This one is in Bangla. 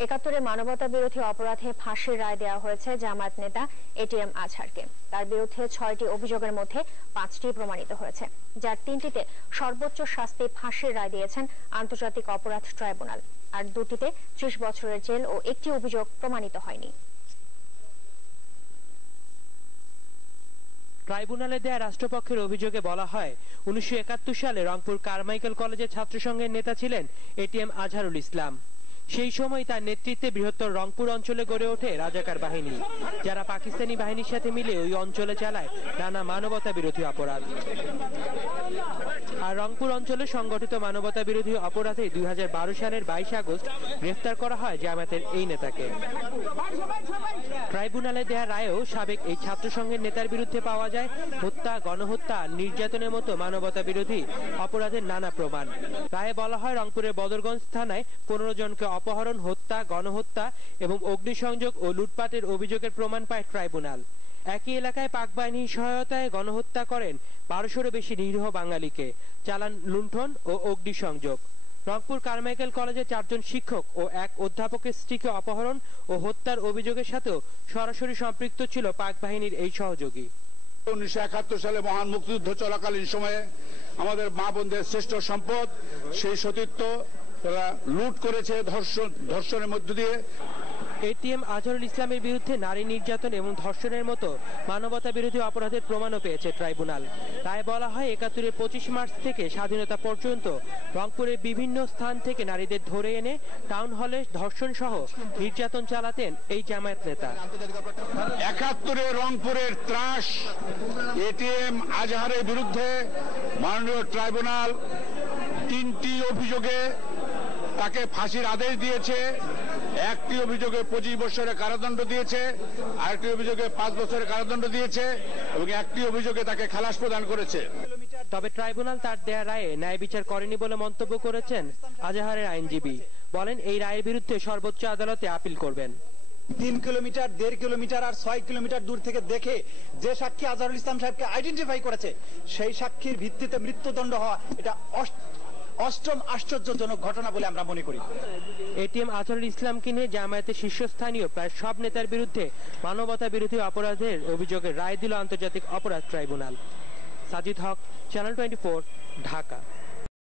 ৭১ মানবতা বিরোধী অপরাধে ফাঁসির রায় দেওয়া হয়েছে জামায়াত নেতা এটিএম আজহারকে। তার বিরুদ্ধে ৬টি অভিযোগের মধ্যে ৫টি প্রমাণিত হয়েছে, যার ৩টিতে সর্বোচ্চ শাস্তি ফাঁসির রায় দিয়েছেন আন্তর্জাতিক অপরাধ ট্রাইব্যুনাল, আর ২টিতে ৩০ বছরের জেল ও একটি অভিযোগ প্রমাণিত হয়নি। ট্রাইব্যুনালে দেয়া রাষ্ট্রপক্ষের অভিযোগে বলা হয়, ১৯৭১ সালে রংপুর কারমাইকেল কলেজের ছাত্র সংঘের নেতা ছিলেন এটিএম আজহারুল ইসলাম। সেই সময় তার নেতৃত্বে বৃহত্তর রংপুর অঞ্চলে গড়ে ওঠে রাজাকার বাহিনী, যারা পাকিস্তানি বাহিনীর সাথে মিলে ওই অঞ্চলে চালায় নানা মানবতা বিরোধী অপরাধ। আর রংপুর অঞ্চলে সংগঠিত মানবতা বিরোধী অপরাধে ২০১২ সালের ২২ আগস্ট গ্রেফতার করা হয় জামায়াতের এই নেতাকে। ট্রাইব্যুনালে দেয়া রায়েও সাবেক এই ছাত্র সংঘের নেতার বিরুদ্ধে পাওয়া যায় হত্যা, গণহত্যা, নির্যাতনের মতো মানবতা বিরোধী অপরাধের নানা প্রমাণ। রায়ে বলা হয়, রংপুরের বদরগঞ্জ থানায় ১৫ জনকে অপহরণ, হত্যা, গণহত্যা এবং অগ্নিসংযোগ ও লুটপাটের অভিযোগের প্রমাণ পায় ট্রাইব্যুনাল। একই এলাকায় পাক বাহিনীর সহায়তায় গণহত্যা করেন ১২০০-রও বেশি নিরীহ বাঙালিকে, চালান লুণ্ঠন ও অগ্নিসংযোগ। রংপুর কারমাইকেল কলেজের ৪ জন শিক্ষক ও এক অধ্যাপকের স্ত্রীকে অপহরণ ও হত্যার অভিযোগের সাথেও সরাসরি সম্পৃক্ত ছিল পাক বাহিনীর এই সহযোগী। ১৯৭১ সালে মহান মুক্তিযুদ্ধ চলাকালীন সময়ে আমাদের মা বোনদের শ্রেষ্ঠ সম্পদ, সেই সতীত্ব তারা লুট করেছে ধর্ষণের মধ্য দিয়ে। এটিএম আজহারুল ইসলামের বিরুদ্ধে নারী নির্যাতন এবং ধর্ষণের মতো মানবতা বিরোধী অপরাধের প্রমাণও পেয়েছে ট্রাইব্যুনাল। রায়ে বলা হয়, ৭১-এর ২৫ মার্চ থেকে স্বাধীনতা পর্যন্ত রংপুরের বিভিন্ন স্থান থেকে নারীদের ধরে এনে টাউন হলে ধর্ষণ সহ নির্যাতন চালাতেন এই জামায়াত নেতা। ৭১-এ রংপুরের ত্রাস এটিএম আজহারের বিরুদ্ধে মাননীয় ট্রাইব্যুনাল ৩টি অভিযোগে তাকে ফাঁসির আদেশ দিয়েছে। একটি অভিযোগে ২৫ বছরের কারাদণ্ড দিয়েছে, আরেকটি অভিযোগে ৫ বছরের কারাদণ্ড দিয়েছে এবং একটি অভিযোগে তাকে খালাস প্রদান করেছে। তবে ট্রাইব্যুনাল তার দেয়া রায়ে ন্যায় বিচার করেনি বলে মন্তব্য করেছেন আজহারের আইনজীবী। বলেন, এই রায়ের বিরুদ্ধে সর্বোচ্চ আদালতে আপিল করবেন। ৩ কিলোমিটার, ১.৫ কিলোমিটার আর ৬ কিলোমিটার দূর থেকে দেখে যে সাক্ষী আজহারুল ইসলাম সাহেবকে আইডেন্টিফাই করেছে, সেই সাক্ষীর ভিত্তিতে মৃত্যুদণ্ড হওয়া এটা অষ্টম আশ্চর্যজনক ঘটনা বলে আমরা মনে করি। এটিএম আজহারুল ইসলামকে নিয়ে জামায়াতের শীর্ষস্থানীয় প্রায় সব নেতার বিরুদ্ধে মানবতা বিরোধী অপরাধের অভিযোগের রায় দিল আন্তর্জাতিক অপরাধ ট্রাইব্যুনাল। সাজিদ হক, চ্যানেল 24, ঢাকা।